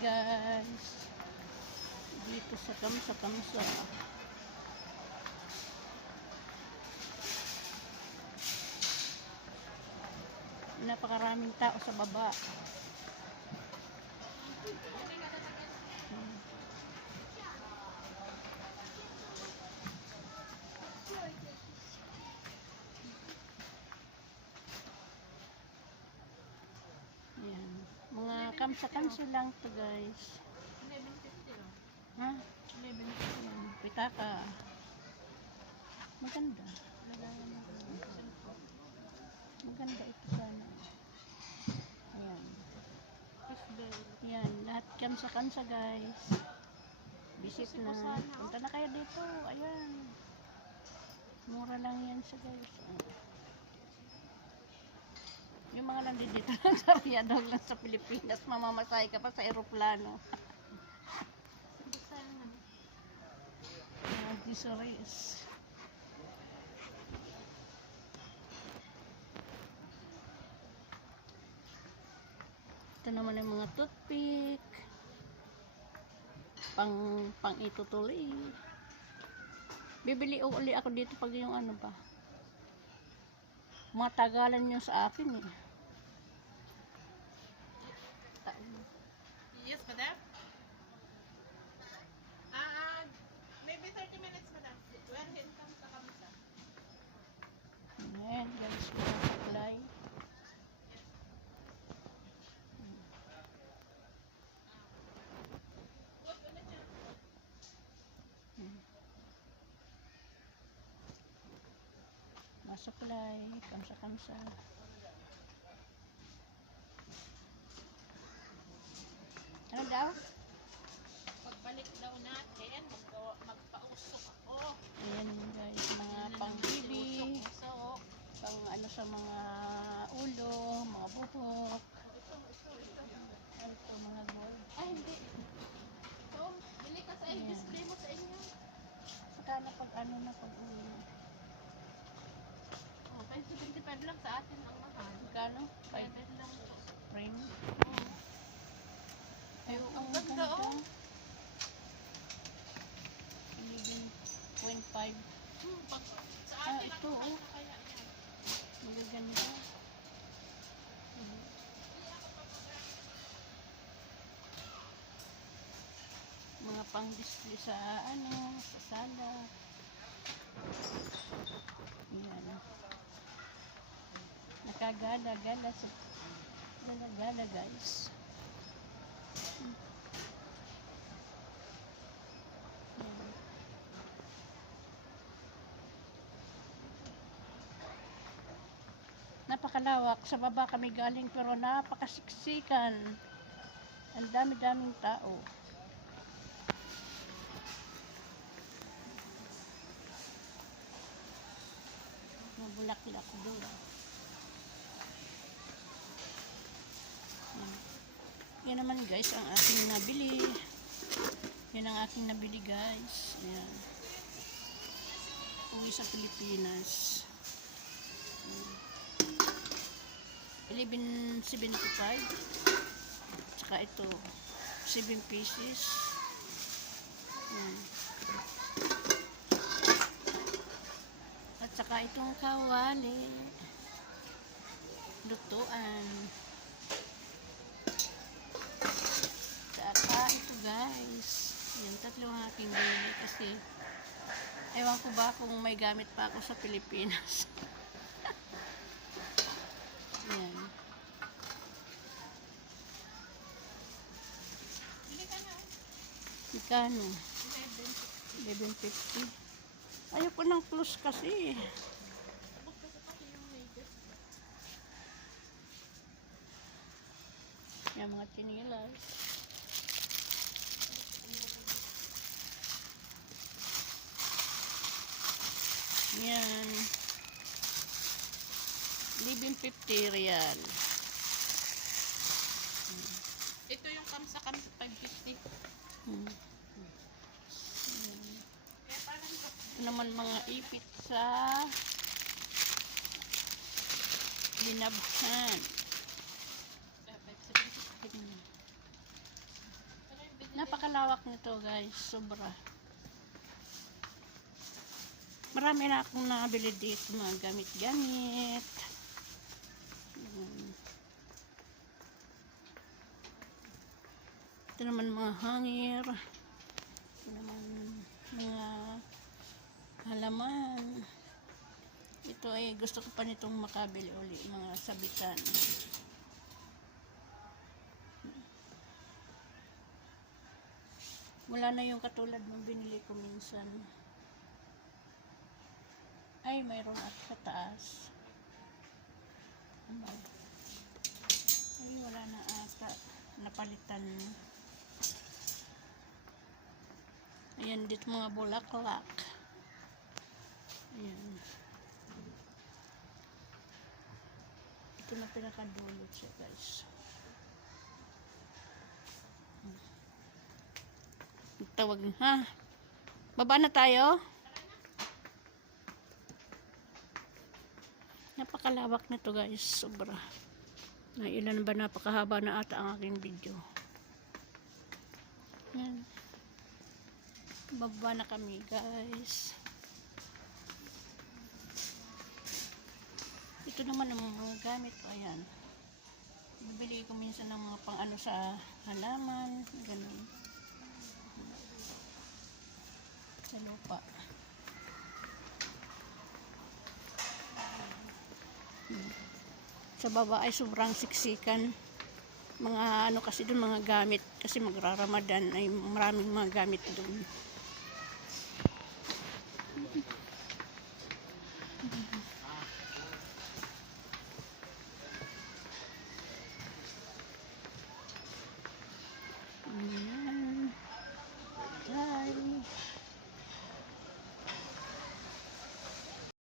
guys, dito sa Kamsa. Napakaraming tao sa baba. Ayan. Mga kamsa lang to guys. 11.50 lang. Ha? 11.50. Ayan. Pitaka. Maganda. Maganda ito sana. Ayan. Ayan. Lahat kamsa guys. Visit na. Punta na kayo dito. Ayan. Mura lang yan sa guys. Yung mga nandito lang sa Riyadh lang sa Pilipinas, mamamasay ka pa sa eroplano. Gisoris. Ito naman yung mga toothpick. Pang itutuloy. Bibili uli ako dito pag yung ano ba. Matagalan nyo sa akin eh. Yes, madam? Maybe 30 minutes, madam. When he comes to Kamsa. Ayan, guys, mga supply. Supply, kamsa. Ano daw? Pagbalik daw natin, magpausok ako. Ayan guys, mga pang bibi, pang ano sa mga ulo, mga buhok. Ano po, mga gold. Ay, hindi. So, bili ka sa display mo sa inyo. Saka na pag ano na pag uwi. Oh, 25 lang sa atin ang mahal. Magkano? 5 lang po. Frame? Oh. Ay, ang ganda, oh. 11.5. Sa atin ito, ang mahal oh. na kaya yan. Magaganda. Mga pang display sa ano, sa sala. Ayan. Nakagala-gala sa gala guys. Ayan. Napakalawak. Sa baba kami galing pero napakasiksikan. Ang dami-daming tao. Mabulak-bulak doon. Yan naman guys ang aking nabili. Yan ang aking nabili guys. Ayan. Uwi sa Pilipinas. 11.75. Tsaka ito 7 pieces. Ayan. At saka itong kawali. Lutuan. Saka ito guys. Yan, tatlong aking bili kasi ewan ko ba kung may gamit pa ako sa Pilipinas. Yan. Mikano? 11.50. Ayoko ng plus kasi. Yan mga chinilas. Yan. 11.50 real. Ito yung kamsa 550. Kaya parang Naman mga ipit sa binabhan. Napakalawak nito guys, sobra. Marami na akong nabili dito, mga gamit-gamit. Ito naman mga hangir. Ito naman mga halaman. Ito ay gusto ko pa nitong makabili uli, mga sabitan. Wala na yung katulad ng binili ko minsan. Ay, mayroon at sa taas. Ay, wala na ata. Napalitan. Ayan, dito mga bulaklak. Ayan. Ito na pinakadulot siya, guys. Tawag ha. Baba na tayo. Napakalawak nito guys, sobra. Na ilan ba, napakahaba na ata ang aking video. Yan. Baba na kami guys. Ito naman ang mga gamit ko, ayan. Bibili ko minsan ng mga pang ano sa halaman, ganun. Sa lupa. Sa baba ay sobrang siksikan. Mga ano kasi doon, mga gamit. Kasi magraramadan ay maraming mga gamit doon.